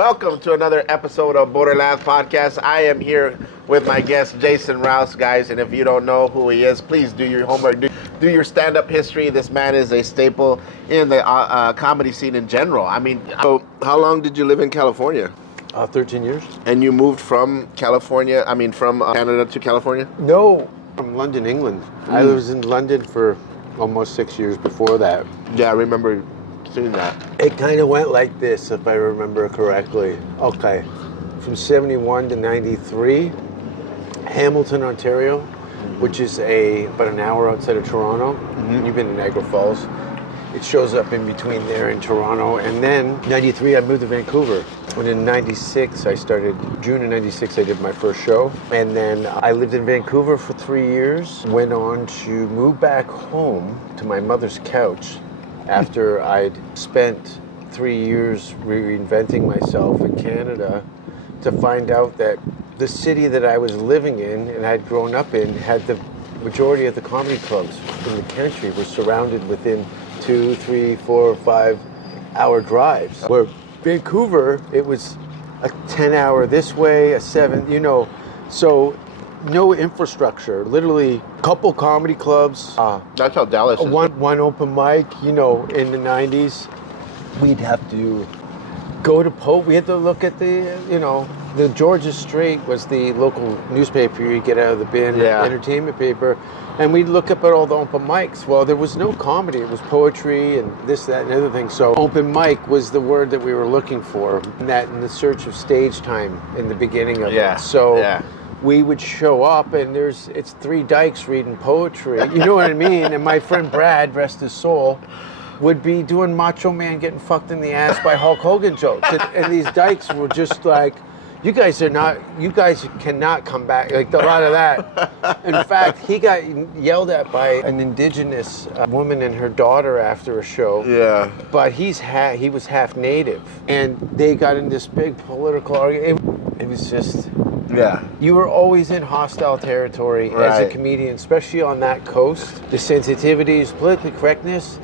Welcome to another episode of BorderLaughs podcast. I am here with my guest Jason Rouse, guys, and if you don't know who he is, please do your homework, do your stand-up history. This man is a staple in the comedy scene in general. I mean, so how long did you live in California? 13 years. And you moved from California, from Canada to California? No, from London, England. I was in London for almost 6 years before that. Yeah, I remember seeing that. It kind of went like this, if I remember correctly. Okay, from 71 to 93, Hamilton, Ontario, which is about an hour outside of Toronto. You've been to Niagara Falls. It shows up in between there and Toronto. And then 93, I moved to Vancouver. And in 96, June of 96, I did my first show. And then I lived in Vancouver for 3 years, went on to move back home to my mother's couch after I'd spent 3 years reinventing myself in Canada, to find out that the city that I was living in and I'd grown up in had the majority of the comedy clubs in the country were surrounded within 2, 3, 4, 5 hour drives. Where Vancouver, it was a 10-hour this way, a 7, so no infrastructure. Literally, a couple comedy clubs. That's how Dallas is. One open mic, in the 90s. We'd have to go to we had to look at the Georgia Straight was the local newspaper you get out of the bin, entertainment paper, and we'd look up at all the open mics. Well, there was no comedy. It was poetry and this, that, and other things. So open mic was the word that we were looking for, in the search of stage time in the beginning of it. So we would show up and it's three dykes reading poetry. You know what I mean? And my friend Brad, rest his soul, would be doing Macho Man getting fucked in the ass by Hulk Hogan jokes. And these dykes were just like, you guys cannot come back. Like, a lot of that. In fact, he got yelled at by an indigenous woman and her daughter after a show. Yeah. But he was half native. And they got in this big political argument. It was just... Yeah. You were always in hostile territory as a comedian, especially on that coast. The sensitivities, political correctness.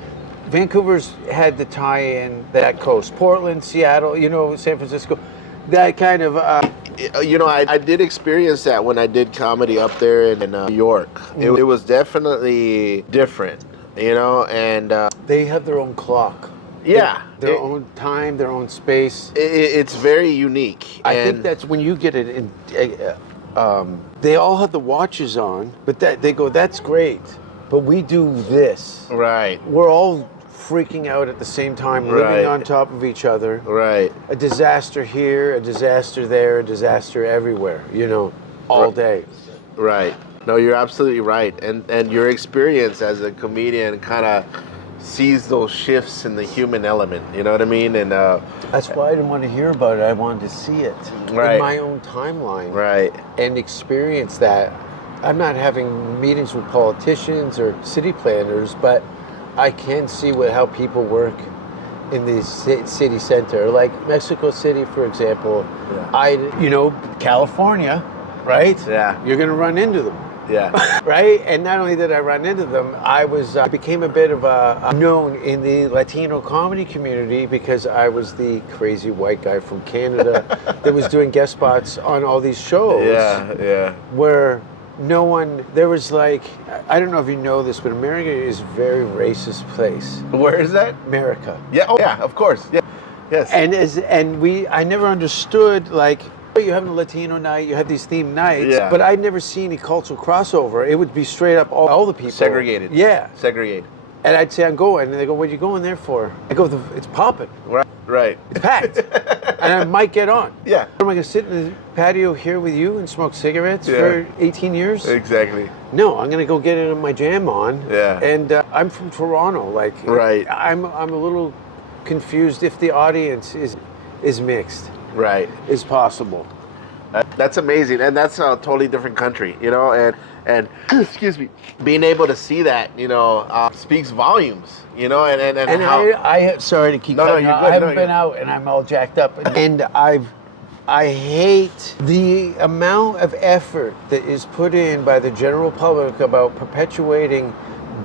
Vancouver's had to tie in that coast. Portland, Seattle, San Francisco. That kind of... I did experience that when I did comedy up there in New York. It was definitely different, and... they have their own clock. Yeah. Their own time, their own space. It's very unique. I think that's when you get it in... they all have the watches on, but they go, that's great, but we do this. Right. We're all freaking out at the same time, living on top of each other. Right. A disaster here, a disaster there, a disaster everywhere, all day. Right. No, you're absolutely right. And your experience as a comedian kind of sees those shifts in the human element, you know what I mean? And that's why I didn't want to hear about it. I wanted to see it in my own timeline. Right. And experience that. I'm not having meetings with politicians or city planners, but I can see how people work in the city center. Like Mexico City, for example. Yeah. California, right? Yeah. You're going to run into them. Yeah. Right? And not only did I run into them, I became a bit of a known in the Latino comedy community because I was the crazy white guy from Canada that was doing guest spots on all these shows. Yeah, yeah. Where there was I don't know if you know this, but America is a very racist place. Where is that? America. Yeah, oh yeah, of course. Yeah. Yes. I never understood, you have a Latino night, you have these themed nights, but I'd never seen any cultural crossover. It would be straight up all the people. Segregated. Yeah. Segregated. And I'd say, I'm going. And they go, what are you going there for? I go, it's popping. Right. It's packed. And I might get on. Yeah. Am I going to sit in the patio here with you and smoke cigarettes for 18 years? Exactly. No, I'm going to go get in my jam on. Yeah. And I'm from Toronto. I'm a little confused if the audience is mixed. Right. Is possible. That's amazing, and that's a totally different country, and excuse me, being able to see that, speaks volumes, and how... I sorry to keep cutting. I haven't been out, and I'm all jacked up, and I hate the amount of effort that is put in by the general public about perpetuating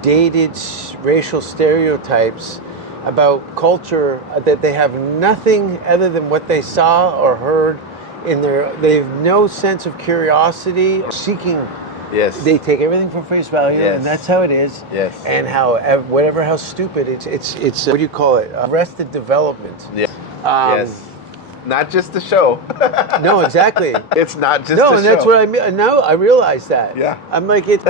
dated racial stereotypes about culture that they have nothing other than what they saw or heard they have no sense of curiosity or seeking. Yes. They take everything for face value, Yes. and that's how it is. Yes. And how stupid it's what do you call it? Arrested development. Yeah. Yes. Not just the show. No, exactly. It's not just no, the and show. that's what I mean. No, I realize that. Yeah. I'm like it's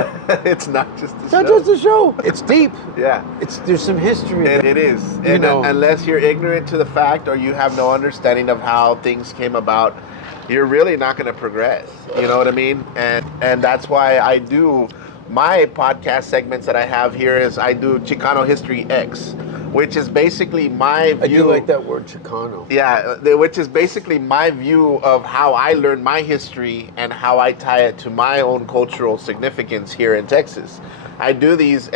not just the show. Not just a show. It's deep. Yeah. There's some history. And it is. And unless you're ignorant to the fact or you have no understanding of how things came about, you're really not going to progress. You know what I mean? And that's why I do my podcast segments that I have here is I do Chicano History X, which is basically my view. I do like that word, Chicano. Yeah, which is basically my view of how I learned my history and how I tie it to my own cultural significance here in Texas. I do these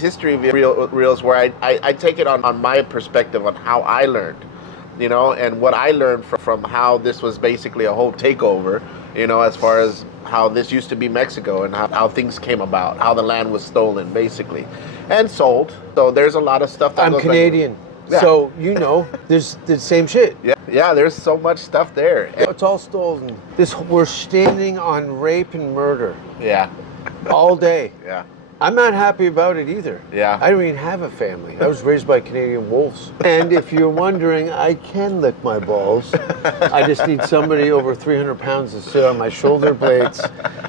history reels where I take it on my perspective on how I learned, you know, and what I learned from how this was basically a whole takeover, you know, as far as how this used to be Mexico and how things came about, how the land was stolen, basically, and sold. So there's a lot of stuff that I'm goes Canadian, yeah. so there's the same shit. Yeah, there's so much stuff there. It's all stolen. We're standing on rape and murder. Yeah. All day. Yeah. I'm not happy about it either. Yeah. I don't even have a family. I was raised by Canadian wolves. And if you're wondering, I can lick my balls. I just need somebody over 300 pounds to sit on my shoulder blades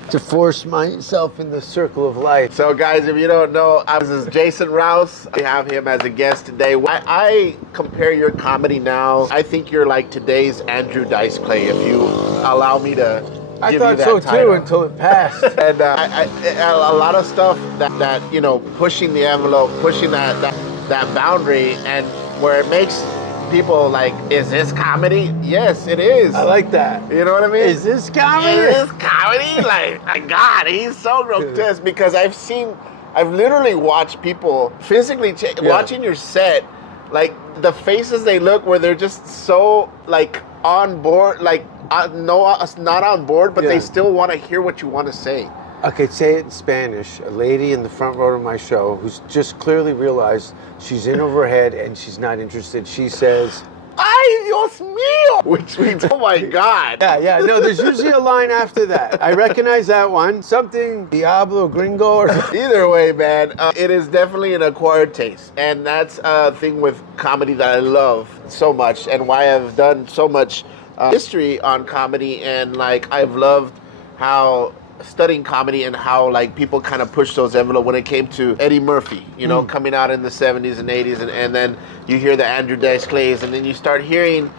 to force myself in the circle of life. So guys, if you don't know, this is Jason Rouse. We have him as a guest today. I compare your comedy now. I think you're like today's Andrew Dice Clay, if you allow me to I give thought you that so title. too until it passed. And a lot of stuff that you know, pushing the envelope, pushing that boundary, and where it makes people like, is this comedy? Yes, it is. I like that. You know what I mean? Is this comedy? Is this comedy? Like, my God, he's so grotesque because I've literally watched people physically watching your set, like the faces they look where they're just so like on board, like not on board, but they still want to hear what you want to say. Okay, say it in Spanish. A lady in the front row of my show who's just clearly realized she's in over her head and she's not interested. She says, "Ay, Dios mío," which means, "Oh my God." Yeah. No, there's usually a line after that. I recognize that one. Something Diablo Gringo or Either way, man, it is definitely an acquired taste, and that's a thing with comedy that I love so much, and why I've done so much history on comedy, and like I've loved how studying comedy and how like people kind of push those envelopes when it came to Eddie Murphy, you know, coming out in the 70s and 80s, and then you hear the Andrew Dice Clays, and then you start hearing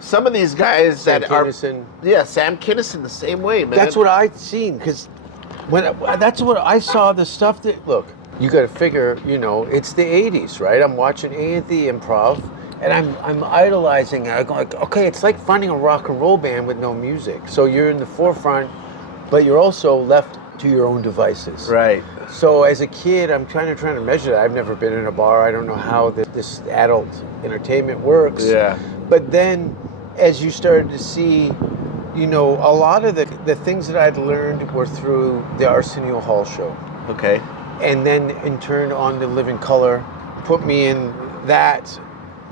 some of these guys Sam Kinison the same way, man. That's what I've seen, because that's what I saw, the stuff that, look, you got to figure, you know, it's the 80s, right? I'm watching A at the Improv, and I'm idolizing it. I'm like, okay, it's like finding a rock and roll band with no music. So you're in the forefront, but you're also left to your own devices. Right. So as a kid, I'm trying to measure that. I've never been in a bar. I don't know how this adult entertainment works. Yeah. But then, as you started to see, you know, a lot of the things that I'd learned were through the Arsenio Hall show. Okay. And then in turn on to Living Color, put me in that.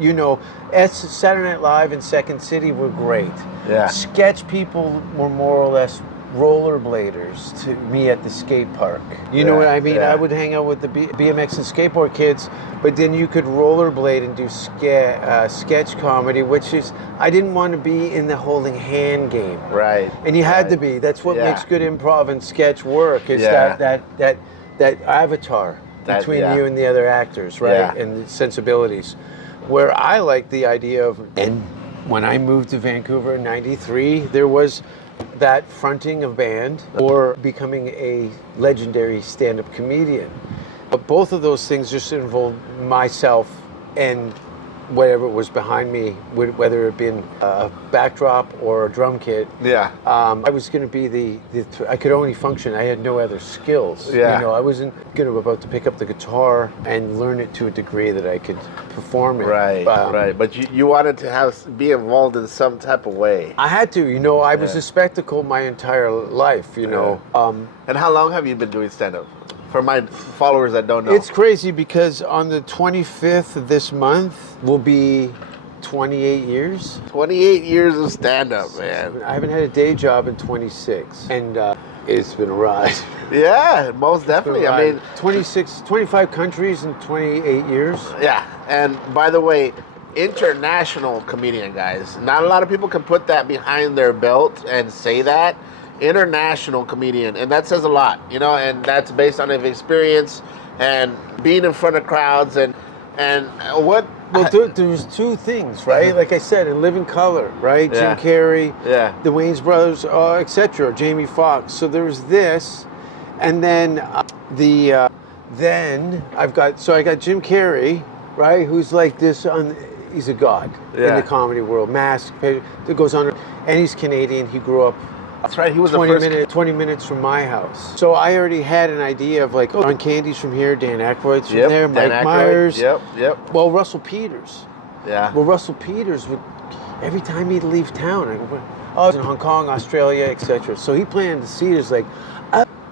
You know, Saturday Night Live and Second City were great. Yeah. Sketch people were more or less rollerbladers to me at the skate park. You know what I mean? Yeah. I would hang out with the BMX and skateboard kids, but then you could rollerblade and do sketch comedy, which is, I didn't want to be in the holding hand game. Right. And you had to be. That's what makes good improv and sketch work, is that avatar between you and the other actors, right? Yeah. And the sensibilities. Where I like the idea of, and when I moved to Vancouver in '93, there was that fronting a band or becoming a legendary stand-up comedian. But both of those things just involved myself and whatever was behind me, whether it been a backdrop or a drum kit. Yeah. I was going to be I could only function. I had no other skills. Yeah. You know, I wasn't about to pick up the guitar and learn it to a degree that I could perform it. Right. Right. But you wanted to be involved in some type of way. I had to. You know, I was a spectacle my entire life. You know. And how long have you been doing stand-up? For my followers that don't know. It's crazy because on the 25th of this month will be 28 years. 28 years of stand-up, man. I haven't had a day job in 26. And it's been a ride. Yeah, most definitely. I mean, 25 countries in 28 years. Yeah, and by the way, international comedian, guys. Not a lot of people can put that behind their belt and say that. International comedian, and that says a lot, you know, and that's based on his experience and being in front of crowds and what. Well, there's two things, right? Like I said, in Living Color, right? Yeah. Jim Carrey, yeah, the Wayans brothers, etc. Jamie Foxx. So there's this, and then then I got Jim Carrey, right? Who's like this he's a god in the comedy world. Mask that goes on, and he's Canadian. He grew up. That's right. He was 20 minutes from my house. So I already had an idea of like, John Candy's from here, Dan Aykroyd's from there, Mike Myers. Yep. Well, Russell Peters. Yeah. Well, Russell Peters would, every time he'd leave town, I go, I was in Hong Kong, Australia, etc. So he planted the seed as like,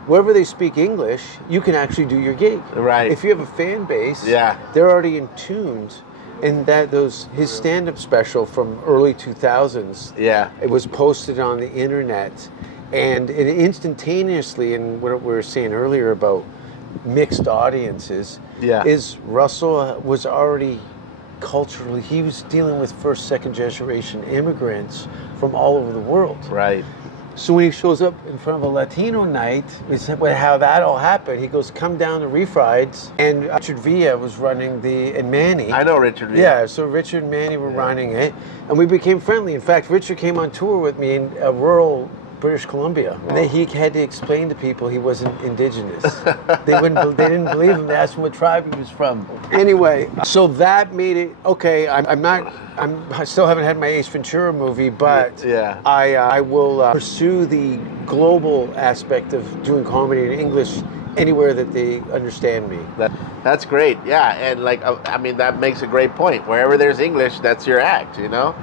wherever they speak English, you can actually do your gig. Right. If you have a fan base, yeah, they're already in tuned. And his stand-up special from early 2000s, yeah, it was posted on the internet, and it instantaneously, and what we were saying earlier about mixed audiences, is Russell was already culturally, he was dealing with first, second generation immigrants from all over the world. Right. So when he shows up in front of a Latino night, we said how that all happened. He goes, come down to Reef Rides, and Richard Villa was running and Manny. I know Richard Villa. Yeah, so Richard and Manny were running it, and we became friendly. In fact, Richard came on tour with me in rural British Columbia. And he had to explain to people he wasn't indigenous. They didn't believe him. They asked him what tribe he was from. Anyway, so that made it okay. I still haven't had my Ace Ventura movie, but I will pursue the global aspect of doing comedy in English anywhere that they understand me. That's great. Yeah, and like I mean that makes a great point. Wherever there's English, that's your act, you know.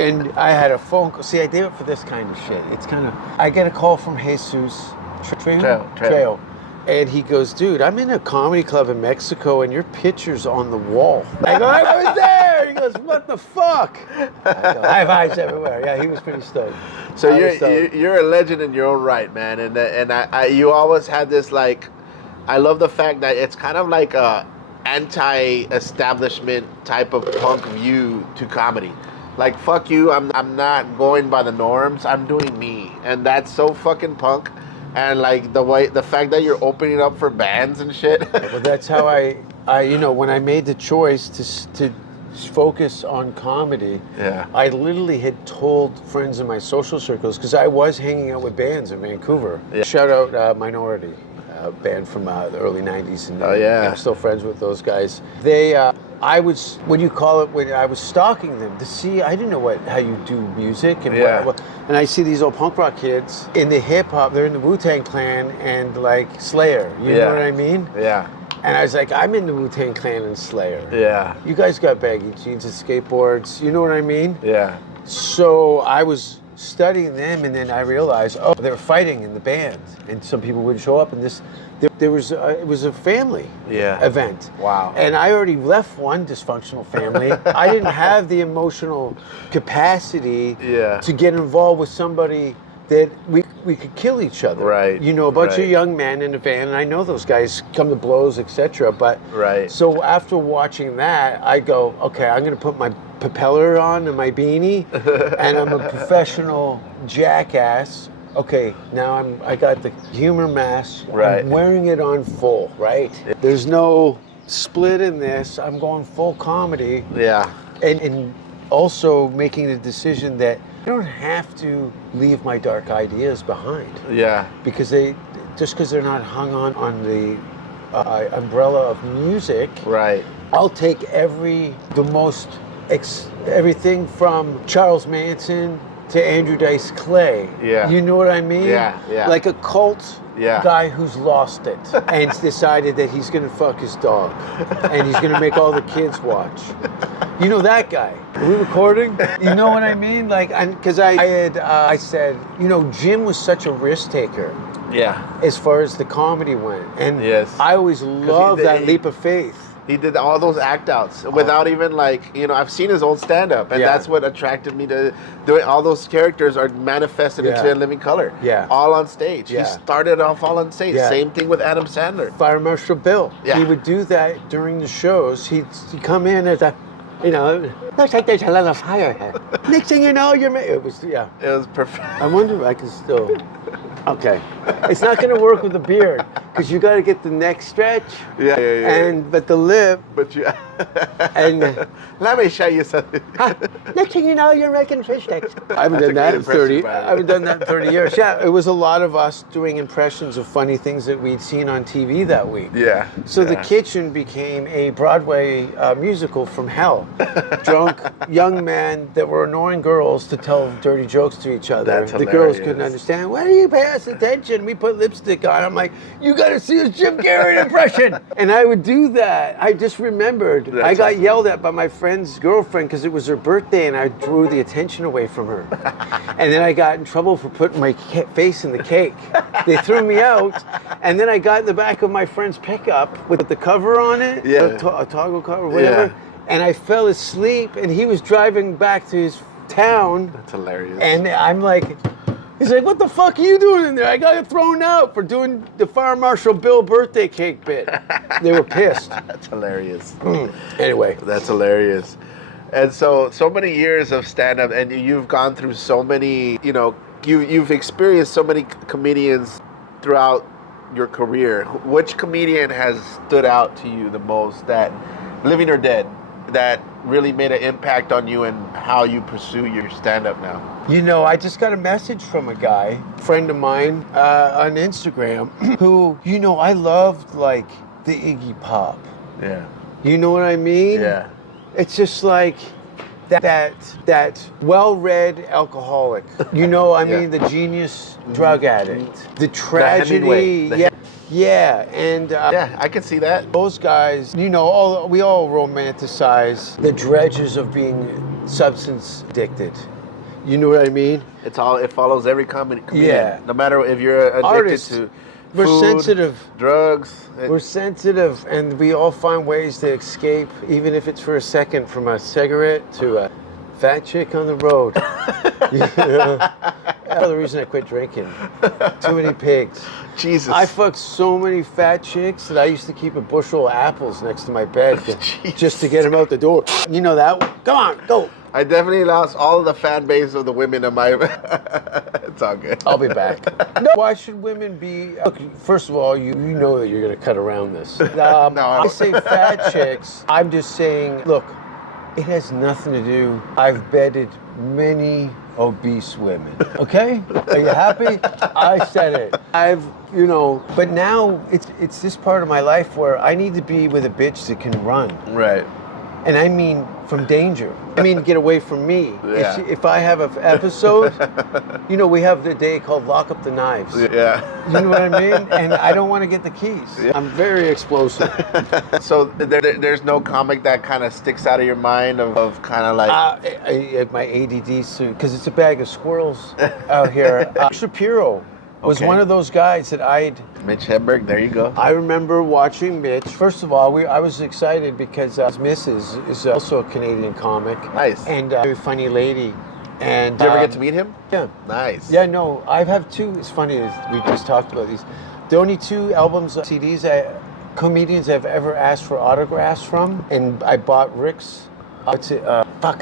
And I had a phone call. See, I do it for this kind of shit. It's kind of, I get a call from Jesus Trail. And he goes, dude, I'm in a comedy club in Mexico and your picture's on the wall. I go, I was there. He goes, what the fuck? I go, high fives everywhere. Yeah, he was pretty stoked. So you're a legend in your own right, man. And you always had this like, I love the fact that it's kind of like a anti-establishment type of punk view to comedy. Like, fuck you, I'm not going by the norms, I'm doing me. And that's so fucking punk. And like the fact that you're opening up for bands and shit. Well, that's how I when I made the choice to focus on comedy, I literally had told friends in my social circles, because I was hanging out with bands in Vancouver. Yeah. Shout out Minority, band from the early 90s. And I'm still friends with those guys. I was, when I was stalking them to see, I didn't know how you do music and and I see these old punk rock kids in the hip hop, they're in the Wu-Tang Clan and like Slayer, you know what I mean? Yeah. And I was like, I'm in the Wu-Tang Clan and Slayer. Yeah. You guys got baggy jeans and skateboards, you know what I mean? Yeah. So I was studying them, and then I realized, they were fighting in the band, and some people wouldn't show up, and it was a family event. Wow. And I already left one dysfunctional family. I didn't have the emotional capacity to get involved with somebody that we could kill each other. Right. You know, a bunch of young men in a van, and I know those guys come to blows, etc. But so after watching that, I go, okay, I'm going to put my propeller on and my beanie, and I'm a professional jackass. Okay, now I got the humor mask. Right. I'm wearing it on full, right? There's no split in this. I'm going full comedy. Yeah. And also making the decision that I don't have to leave my dark ideas behind. Yeah. Because because they're not hung on the umbrella of music. Right. I'll take everything from Charles Manson to Andrew Dice Clay. Yeah. You know what I mean? Yeah. Like a cult guy who's lost it and decided that he's going to fuck his dog and he's going to make all the kids watch. You know that guy. Are we recording? You know what I mean? Like, because I said, Jim was such a risk taker. Yeah. as far as the comedy went. And Yes. I always loved that leap of faith. He did all those act outs without even like, I've seen his old stand up, and that's what attracted me to doing. All those characters are manifested into In Living Color. Yeah. All on stage. Yeah. He started off all on stage. Yeah. Same thing with Adam Sandler. Fire Marshal Bill. Yeah. He would do that during the shows. He'd come in as a, looks like there's a lot of fire here. Next thing you know, it was, It was perfect. I wonder if I can still. Okay. It's not going to work with the beard because you got to get the neck stretch. Yeah. But the lip. But you. And Let me show you something. next thing you know, you're making fish sticks. I haven't done that in 30. I haven't done that in 30 years. Yeah, it was a lot of us doing impressions of funny things that we'd seen on TV that week. Yeah. So The Kitchen became a Broadway musical from hell. Drunk young men that were annoying girls to tell dirty jokes to each other. That's the hilarious. girls couldn't understand. Why do you pay us attention? We put lipstick on. I'm like, you got to see his Jim Carrey impression. And I would do that. I just remembered. I got yelled at by my friend's girlfriend because it was her birthday and I drew the attention away from her. And then I got in trouble for putting my face in the cake. They threw me out. And then I got in the back of my friend's pickup with the cover on it, a toggle cover, whatever. Yeah. And I fell asleep and he was driving back to his town. That's hilarious. And I'm like, he's like, what the fuck are you doing in there? I got thrown out for doing the Fire Marshal Bill birthday cake bit. They were pissed. That's hilarious. Anyway. That's hilarious. And so many years of stand-up, and you've gone through so many, you've experienced so many comedians throughout your career. Which comedian has stood out to you the most, that living or dead, that really made an impact on you and how you pursue your stand-up now? I just got a message from a guy, friend of mine, on Instagram, who, I loved, like, the Iggy Pop. Yeah. You know what I mean? Yeah. It's just like that well-read alcoholic. mean, the genius drug addict. The tragedy. Yeah, and I can see that. Those guys, we all romanticize the dredges of being substance addicted. You know what I mean? It follows every comedian. Yeah. No matter if you're addicted Artists, to we're food, sensitive. drugs. We're sensitive, and we all find ways to escape, even if it's for a second, from a cigarette to a fat chick on the road. That's the reason I quit drinking. Too many pigs. Jesus. I fucked so many fat chicks that I used to keep a bushel of apples next to my bed just to get them out the door. You know that one? Come on, go. I definitely lost all of the fan base of the women in my... It's all good. I'll be back. No, why should women be... Look, first of all, you know that you're going to cut around this. No, I say fat chicks. I'm just saying, look, it has nothing to do... I've bedded many obese women. Okay? Are you happy? I said it. But now it's this part of my life where I need to be with a bitch that can run. Right. And I mean from danger. I mean get away from me. Yeah. If I have an episode, we have the day called Lock Up the Knives. Yeah. You know what I mean? And I don't want to get the keys. Yeah. I'm very explosive. So there's no comic that kind of sticks out of your mind of kind of like... my ADD suit, because it's a bag of squirrels out here. Shapiro was one of those guys that Mitch Hedberg, there you go. I remember watching Mitch. First of all, I was excited because his missus is also a Canadian comic. Nice. And a very funny lady. And did you ever get to meet him? Yeah. Nice. Yeah, no, I have two. It's funny, we just talked about these. The only two albums, CDs, comedians I've ever asked for autographs from, and I bought Rick's. I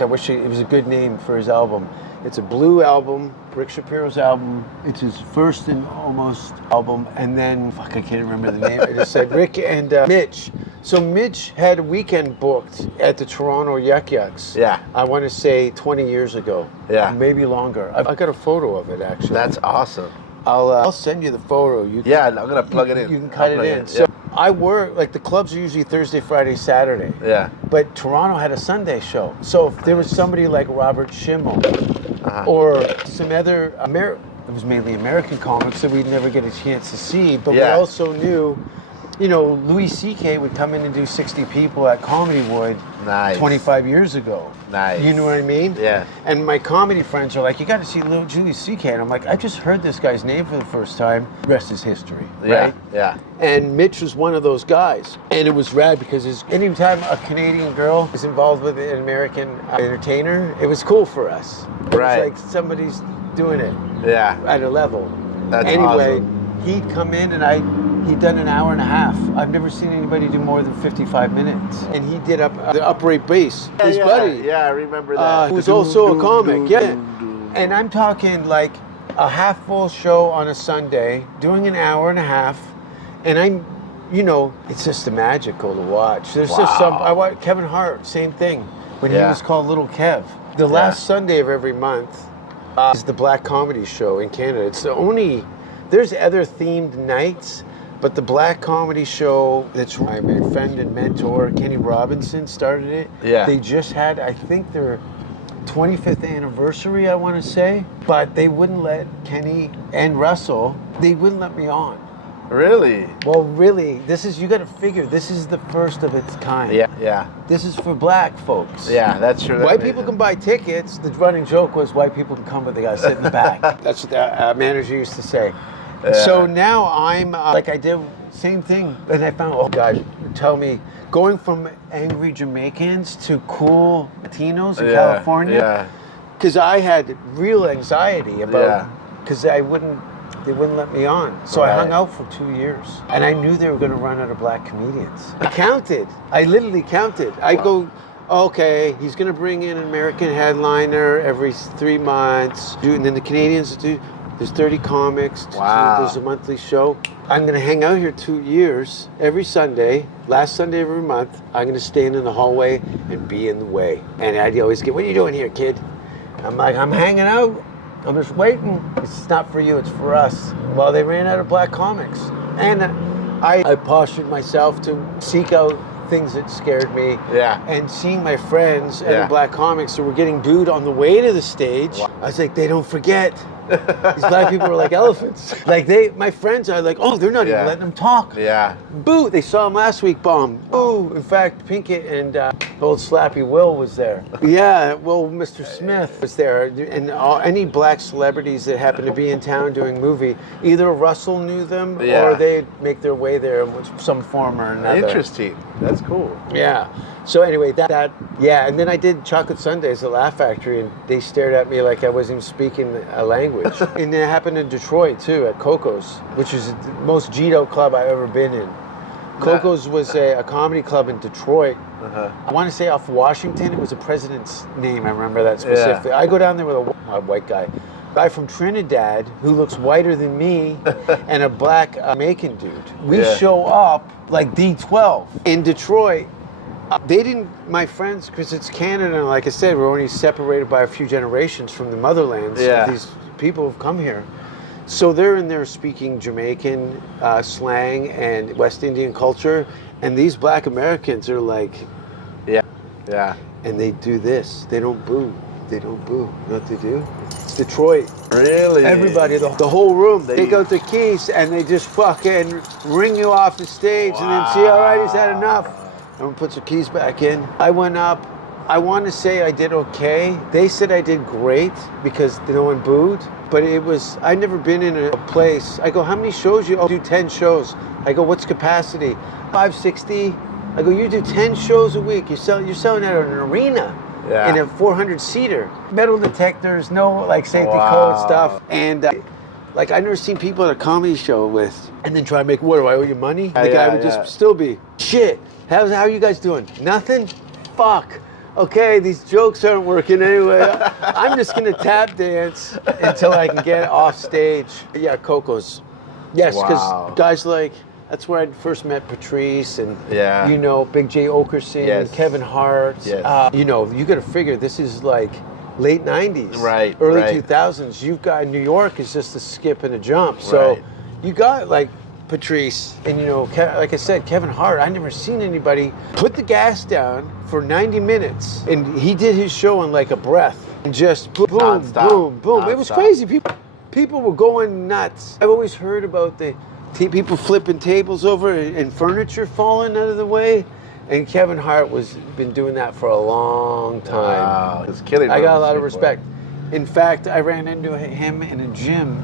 wish it was a good name for his album. It's a blue album, Rick Shapiro's album. It's his first and almost album. And then, I can't remember the name. It just said Rick and Mitch. So Mitch had a weekend booked at the Toronto Yuck Yucks. Yeah. I want to say 20 years ago. Yeah. Maybe longer. I got a photo of it, actually. That's awesome. I'll send you the photo. I'm going to plug it in. You can cut it in. So I work, like the clubs are usually Thursday, Friday, Saturday. Yeah. But Toronto had a Sunday show. So if there was somebody like Robert Schimmel or some other, it was mainly American comics that we'd never get a chance to see, but we also knew you know, Louis C.K. would come in and do 60 people at Comedy Wood 25 years ago. Nice. You know what I mean? Yeah. And my comedy friends are like, you got to see Louis C.K. And I'm like, I just heard this guy's name for the first time. Rest is history, right? Yeah. And Mitch was one of those guys. And it was rad because anytime a Canadian girl is involved with an American entertainer, it was cool for us. Right. It was like somebody's doing it at a level. That's anyway, awesome. He'd come in and he'd done an hour and a half. I've never seen anybody do more than 55 minutes. And he did the upright bass. His buddy. Yeah, I remember that. Who was also a comic. And I'm talking like a half full show on a Sunday, doing an hour and a half. And it's just magical to watch. There's just I watch Kevin Hart, same thing, when he was called Little Kev. The last Sunday of every month is the Black Comedy Show in Canada. It's the only, there's other themed nights, but the Black Comedy Show, that's my friend and mentor, Kenny Robinson, started it. Yeah. They just had, I think, their 25th anniversary, I want to say, but they wouldn't let Kenny and Russell, they wouldn't let me on. Really? Well, really, you got to figure, this is the first of its kind. Yeah. This is for black folks. Yeah, that's true. White people can buy tickets. The running joke was white people can come, but they got to sit in the back. That's what the manager used to say. Yeah. So now I'm, like I did, same thing. And I found, oh God, tell me, going from angry Jamaicans to cool Latinos in California. Yeah. Because I had real anxiety about, because they wouldn't let me on. So I hung out for 2 years. And I knew they were going to run out of black comedians. I literally counted. I go, okay, he's going to bring in an American headliner every 3 months. And then the Canadians do, there's 30 comics. There's a monthly show. I'm going to hang out here 2 years, every Sunday, last Sunday of every month. I'm going to stand in the hallway and be in the way. And I'd always get, what are you doing here, kid? I'm like, I'm hanging out. I'm just waiting. It's not for you, it's for us. Well, they ran out of black comics. And I postured myself to seek out things that scared me. Yeah. And seeing my friends and black comics who were getting booed on the way to the stage, I was like, they don't forget. These black people were like elephants. Like my friends are like, oh, they're not even letting them talk. Yeah. Boo, they saw him last week, bomb. Boo. In fact, Pinkett and old Slappy Will was there. Yeah, well, Mr. Smith was there. And any black celebrities that happened to be in town doing movie, either Russell knew them or they'd make their way there in some form or another. Interesting. That's cool. Yeah. So anyway, and then I did Chocolate Sundays at Laugh Factory, and they stared at me like I wasn't even speaking a language. And it happened in Detroit too, at Coco's, which is the most G'd-out club I've ever been in. Coco's was a comedy club in Detroit. I want to say off Washington. It was a president's name. I remember that specifically. I go down there with a white guy from Trinidad who looks whiter than me, and a black Jamaican dude. We show up like D12 in Detroit. They didn't, my friends, because it's Canada, and like I said, we're only separated by a few generations from the motherlands. Yeah. These people have come here. So they're in there speaking Jamaican slang and West Indian culture, and these black Americans are like, yeah. And they do this. They don't boo. They don't boo. You know what they do? It's Detroit. Really? Everybody, the whole room, they take out the keys and they just fucking ring you off the stage and then see, all right, he's had enough. And puts the keys back in. I went up. I want to say I did okay. They said I did great because no one booed. But I'd never been in a place. I go, how many shows you? Oh, do 10 shows. I go, what's capacity? 560. I go, you do 10 shows a week. You're selling at an arena in a 400-seater. Metal detectors, no safety code stuff. And I've never seen people at a comedy show and then try to make, what, do I owe you money? The guy would just still be, shit. How are you guys doing? Nothing? Fuck. Okay, these jokes aren't working anyway. I'm just going to tap dance until I can get off stage. Yeah, Coco's. Yes, because guys that's where I first met Patrice and, Big J. Okerson and Kevin Hart. Yes. You got to figure this is late 90s. Right. Early 2000s. You've got New York is just a skip and a jump. So you got Patrice and like I said, Kevin Hart. I never seen anybody put the gas down for 90 minutes, and he did his show in a breath and just boom, boom, boom. It was crazy. People were going nuts. I've always heard about the people flipping tables over and furniture falling out of the way. And Kevin Hart been doing that for a long time. Wow, it's killing. I got a lot of respect. In fact, I ran into him in a gym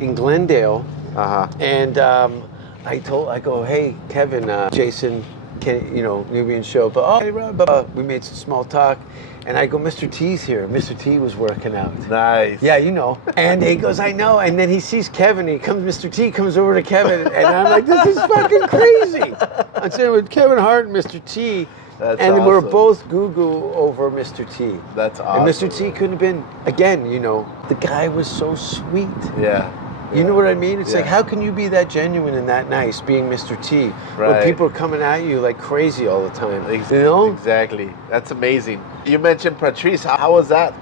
in Glendale, and I go, hey, Kevin, Jason, Nubian show, but oh, hey, Rob, we made some small talk, and I go, Mr. T's here. Mr. T was working out. Nice. Yeah, you know. And he goes, I know. And then he sees Kevin. Mr. T comes over to Kevin, and I'm like, this is fucking crazy. I'm sitting with Kevin Hart and Mr. T. That's and awesome. we're both goo-goo over Mr. T. That's awesome. And Mr. T couldn't have been, again, the guy was so sweet. Yeah. You know what I mean? It's like, how can you be that genuine and that nice being Mr. T? Right. When people are coming at you like crazy all the time. Exactly. That's amazing. You mentioned Patrice. How was that?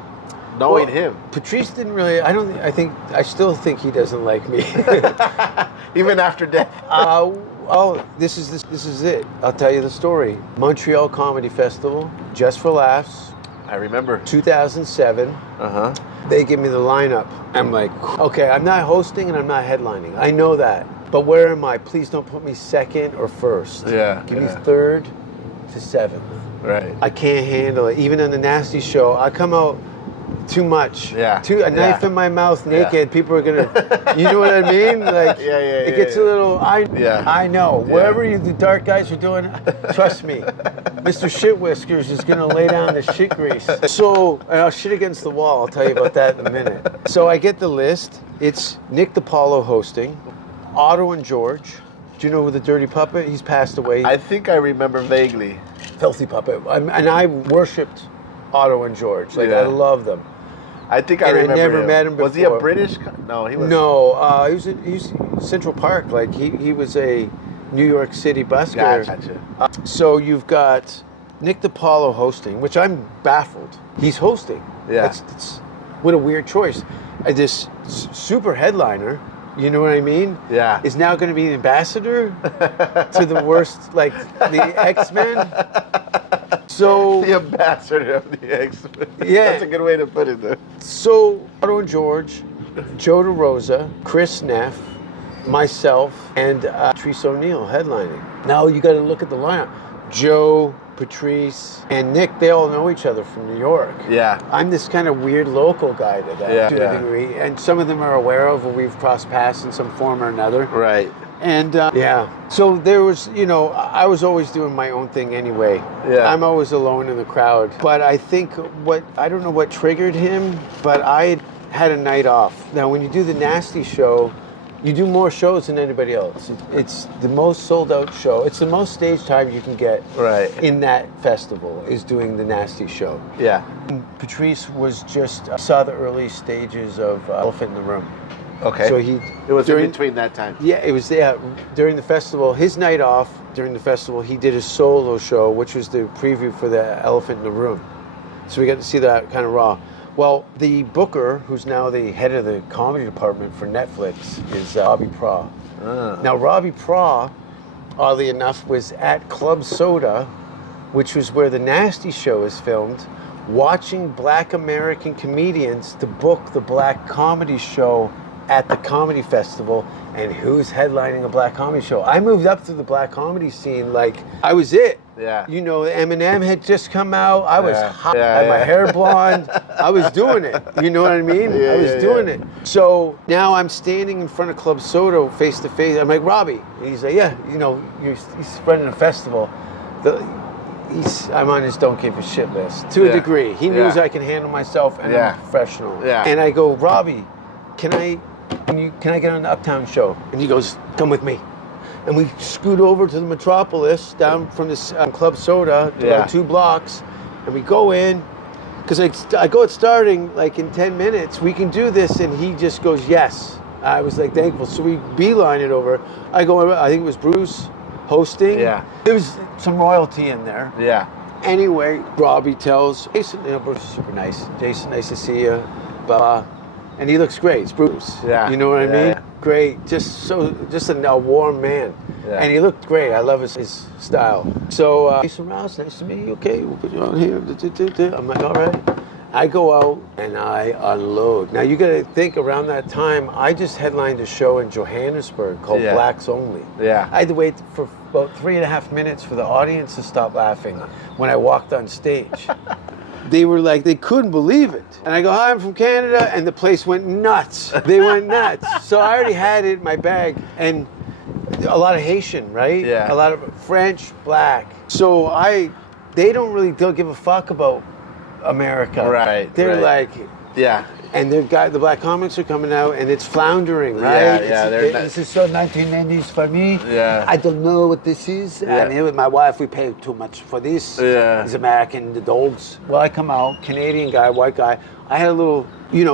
Knowing him. Patrice didn't really, I still think he doesn't like me. Even after death. This is it. I'll tell you the story. Montreal Comedy Festival, Just for Laughs. I remember. 2007. They give me the lineup. I'm like, okay, I'm not hosting and I'm not headlining. I know that. But where am I? Please don't put me second or first. Yeah. Give me third to seventh. Right. I can't handle it. Even on the Nasty Show, I come out too much. Yeah. A knife in my mouth, naked. Yeah. People are gonna, you know what I mean? Like, it gets a little. I know. Yeah. Wherever the dark guys are doing, trust me, Mr. Shit Whiskers is gonna lay down the shit grease. So I'll shit against the wall. I'll tell you about that in a minute. So I get the list. It's Nick DiPaolo hosting, Otto and George. Do you know who the Dirty Puppet? He's passed away. I think I remember vaguely. Filthy Puppet. And I worshipped Otto and George. Like, I love them. I think I remember. I never met him before. Was he a British? No, he was. No, he was Central Park. Like, he was a New York City busker. Gotcha. So you've got Nick DiPaolo hosting, which I'm baffled. He's hosting. Yeah. That's what a weird choice. This super headliner, you know what I mean? Yeah. Is now going to be the ambassador to the worst, like, the X-Men. So the ambassador of the X-Men. Yeah. That's a good way to put it, though. So Otto and George, Joe DeRosa, Chris Neff, myself, and Patrice O'Neill headlining. Now you got to look at the lineup. Joe, Patrice, and Nick, they all know each other from New York. Yeah. I'm this kind of weird local guy to that, to a degree. And some of them are aware of, or we've crossed paths in some form or another. Right. And so there was, I was always doing my own thing anyway. Yeah. I'm always alone in the crowd. But I think I don't know what triggered him, but I had a night off. Now, when you do the Nasty Show, you do more shows than anybody else. It's the most sold out show. It's the most stage time you can get in that festival is doing the Nasty Show. Yeah. And Patrice saw the early stages of Elephant in the Room. Okay. So it was in between that time. Yeah, it was during the festival. His night off during the festival, he did a solo show, which was the preview for the Elephant in the Room. So we got to see that kind of raw. Well, the booker, who's now the head of the comedy department for Netflix, is Robbie Pra. Now, Robbie Pra, oddly enough, was at Club Soda, which was where the Nasty Show is filmed, watching Black American comedians to book the Black Comedy Show at the comedy festival, and who's headlining a Black comedy show. I moved up through the Black comedy scene like I was it. Yeah. Eminem had just come out. I was hot. I had my hair blonde. I was doing it. You know what I mean? I was doing it. So now I'm standing in front of Club Soda face to face. I'm like, Robbie. And he's like, yeah, he's running a festival. I'm on his don't give a shit list to a degree. He knows I can handle myself and I'm a professional. Yeah. And I go, Robbie, can I get on the Uptown show? And he goes, come with me. And we scoot over to the Metropolis down from this Club Soda to about 2 blocks, and we go in because I go at starting like in 10 minutes. We can do this, and he just goes yes. I was like thankful, so we beeline it over. I think it was Bruce hosting. Yeah, there was some royalty in there. Yeah. Anyway, Robbie tells Jason, Bruce is super nice. Jason, nice to see you. And he looks great. It's Bruce. Yeah. You know what I mean? Yeah. Great. Just a warm man. Yeah. And he looked great. I love his style. So Jason Rouse, nice to meet you. Okay, we'll put you on here. I'm like, all right. I go out and I unload. Now you got to think around that time, I just headlined a show in Johannesburg called Blacks Only. Yeah. I had to wait for about 3.5 minutes for the audience to stop laughing when I walked on stage. They were like, they couldn't believe it. And I go, hi, I'm from Canada. And the place went nuts. They went nuts. So I already had it in my bag. And a lot of Haitian, right? Yeah. A lot of French, black. So they don't give a fuck about America. Right. They're like, yeah. And the black comics are coming out, and it's floundering, right? This is so 1990s for me. Yeah. I don't know what this is. Yeah. And here with my wife, we pay too much for this. Yeah. It's American, the dogs. Well, I come out, Canadian guy, white guy. I had a little,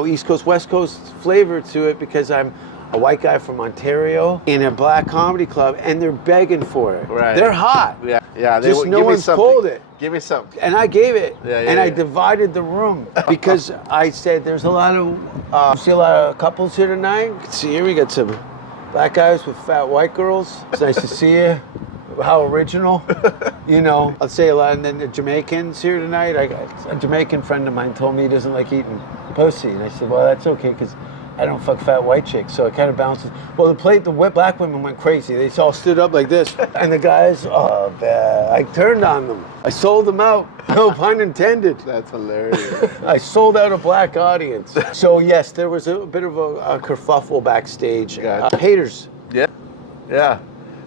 East Coast, West Coast flavor to it because I'm a white guy from Ontario in a black comedy club, and they're begging for it. Right. They're hot. Yeah. Yeah. Just no one's pulled it. Give me something. And I gave it. I divided the room because I said there's a lot of, see a lot of couples here tonight. See here we got some black guys with fat white girls. It's nice to see you. How original. I'll say a lot. And then the Jamaicans here tonight. A Jamaican friend of mine told me he doesn't like eating pussy. And I said, well, that's okay because I don't fuck fat white chicks, so it kind of bounces. Well, the black women went crazy. They all stood up like this. And the guys, I turned on them. I sold them out. No pun intended. That's hilarious. I sold out a black audience. So yes, there was a bit of a kerfuffle backstage. Gotcha. Haters. Yeah. Yeah.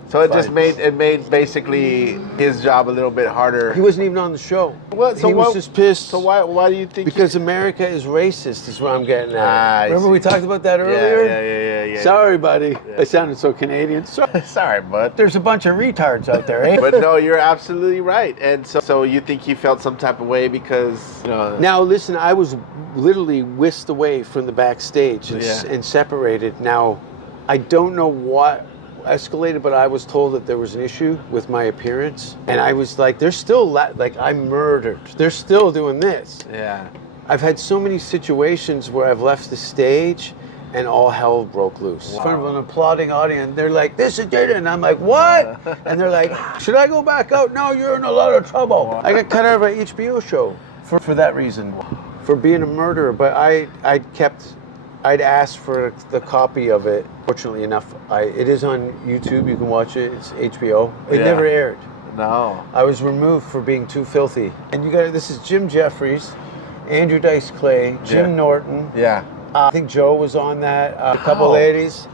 So it just made basically his job a little bit harder. He wasn't even on the show. What? So he was just pissed. So why do you think? Because America is racist is what I'm getting at. Remember we talked about that earlier? Yeah. Sorry, buddy. I sounded so Canadian. Sorry, bud. There's a bunch of retards out there, eh? But no, you're absolutely right. And so you think he felt some type of way because, Now, listen, I was literally whisked away from the backstage and separated. Now, I don't know what escalated, but I was told that there was an issue with my appearance, and I was like, they're still like I'm murdered. They're still doing this. Yeah. I've had so many situations where I've left the stage and all hell broke loose. In front of an applauding audience, they're like, this is it, and I'm like, what? And they're like, should I go back out? No, you're in a lot of trouble. I got cut out of an HBO show for that reason, for being a murderer. But I'd asked for the copy of it. Fortunately enough, it is on YouTube. You can watch it. It's HBO. It never aired. No. I was removed for being too filthy. And this is Jim Jeffries, Andrew Dice Clay, Jim Norton. Yeah. I think Joe was on that. A couple ladies.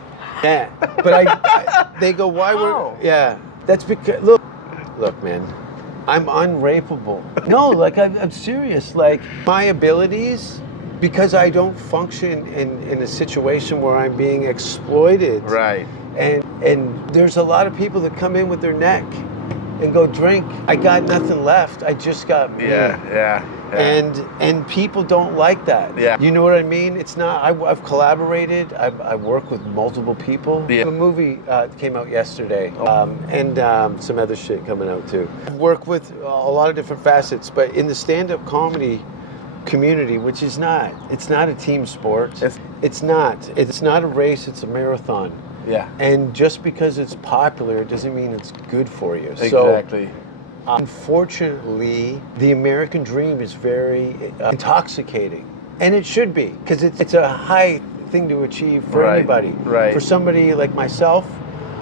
Yeah. But they go, why were? Yeah. That's because look, man. I'm unrapeable. No, like I'm serious. Like my abilities. Because I don't function in a situation where I'm being exploited. Right. And there's a lot of people that come in with their neck and go drink. I got nothing left. I just got me. Yeah. And people don't like that. Yeah. You know what I mean? It's not. I've collaborated. I've worked with multiple people. Yeah. A movie came out yesterday, and some other shit coming out too. I've worked with a lot of different facets, but in the stand-up comedy community, which is not, it's not a team sport. It's not a race, it's a marathon. Yeah. And just because it's popular, it doesn't mean it's good for you. Exactly. So, unfortunately, the American dream is very intoxicating. And it should be, because it's a high thing to achieve for anybody. Right. For somebody like myself,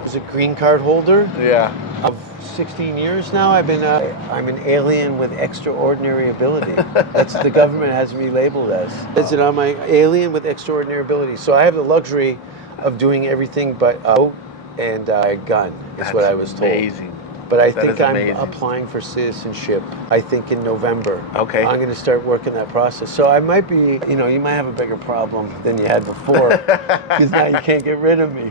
who's a green card holder. Yeah. Of 16 years now, I'm an alien with extraordinary ability. That's the government has me labeled as. I'm an alien with extraordinary ability. So I have the luxury of doing everything but and a gun. Is what I was told. Amazing. But I think I'm applying for citizenship. I think in November. Okay. I'm going to start working that process. So I might be, you might have a bigger problem than you had before, because now you can't get rid of me.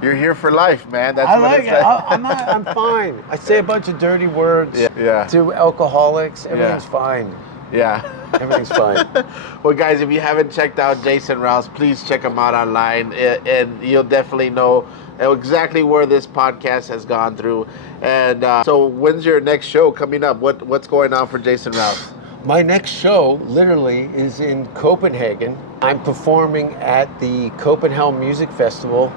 You're here for life, man. That's I what like it's it. like. I'm fine. I say a bunch of dirty words to alcoholics. Everything's fine. Yeah. Everything's fine. Well, guys, if you haven't checked out Jason Rouse, please check him out online, and you'll definitely know exactly where this podcast has gone through. And so when's your next show coming up? What's going on for Jason Rouse? My next show, literally, is in Copenhagen. I'm performing at the Copenhagen Music Festival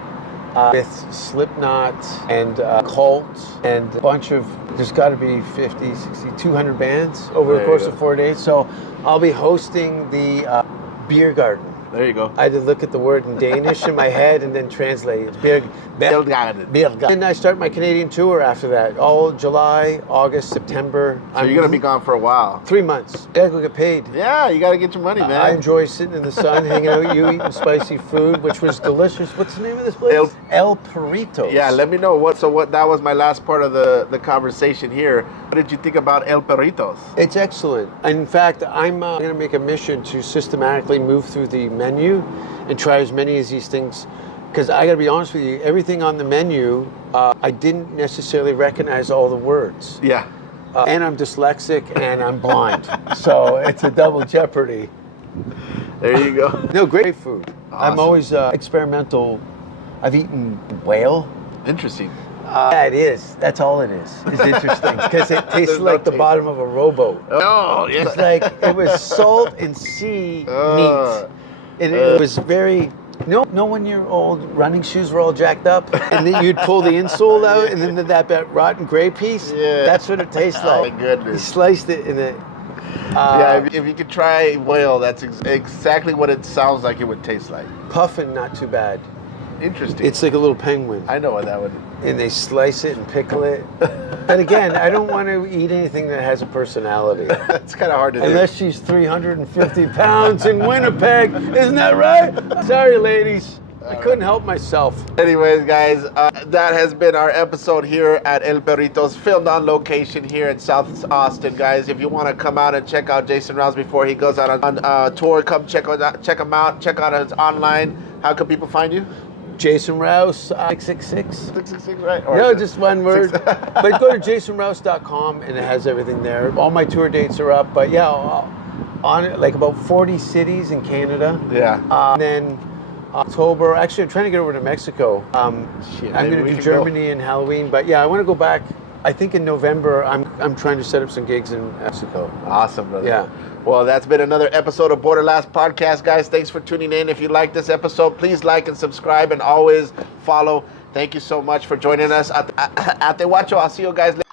with Slipknot and Cult and a bunch of, there's got to be 50, 60, 200 bands over the course of 4 days. So I'll be hosting the beer garden. There you go. I had to look at the word in Danish in my head and then translate it. Beer garden. And I start my Canadian tour after that. All July, August, September. So you're going to be gone for a while. 3 months. I gotta go get paid. Yeah, you got to get your money, man. I enjoy sitting in the sun, hanging out with you, eating spicy food, which was delicious. What's the name of this place? El Perritos. Yeah, let me know what that was my last part of the conversation here. What did you think about El Perritos? It's excellent. In fact, I'm going to make a mission to systematically move through the menu and try as many of these things. Because I got to be honest with you, everything on the menu, I didn't necessarily recognize all the words. Yeah. And I'm dyslexic and I'm blind. So it's a double jeopardy. There you go. No, great food. Awesome. I'm always experimental. I've eaten whale. Interesting. Yeah, it is. That's all it is. It's interesting because it tastes like the bottom of a rowboat. Oh, yeah. It's like it was salt and sea meat, and it was very. You know when your old running shoes were all jacked up, and then you'd pull the insole out, and then that rotten gray piece. Yeah. That's what it tastes like. Oh my goodness. You sliced it in it. Yeah, if you could try whale, that's exactly what it sounds like it would taste like. Puffin, not too bad. Interesting. It's like a little penguin. I know what that would. And they slice it and pickle it. But again, I don't want to eat anything that has a personality. It's kind of hard to do. Unless she's 350 pounds in Winnipeg. Isn't that right? Sorry, ladies. I couldn't help myself. Anyways, guys, that has been our episode here at El Perritos, filmed on location here in South Austin, guys. If you want to come out and check out Jason Rouse before he goes out on tour, come check him out. Check out his online. How can people find you? Jason Rouse, 666. 666, right? No, just one word. But go to jasonrouse.com and it has everything there. All my tour dates are up. But yeah, on like about 40 cities in Canada. Yeah. And then October, actually I'm trying to get over to Mexico. I'm going to do Germany in Halloween. But yeah, I want to go back. I think in November, I'm trying to set up some gigs in Mexico. Awesome, brother. Yeah. Well, that's been another episode of BorderLaughs podcast, guys. Thanks for tuning in. If you like this episode, please like and subscribe and always follow. Thank you so much for joining us. Ate Guacho. I'll see you guys later.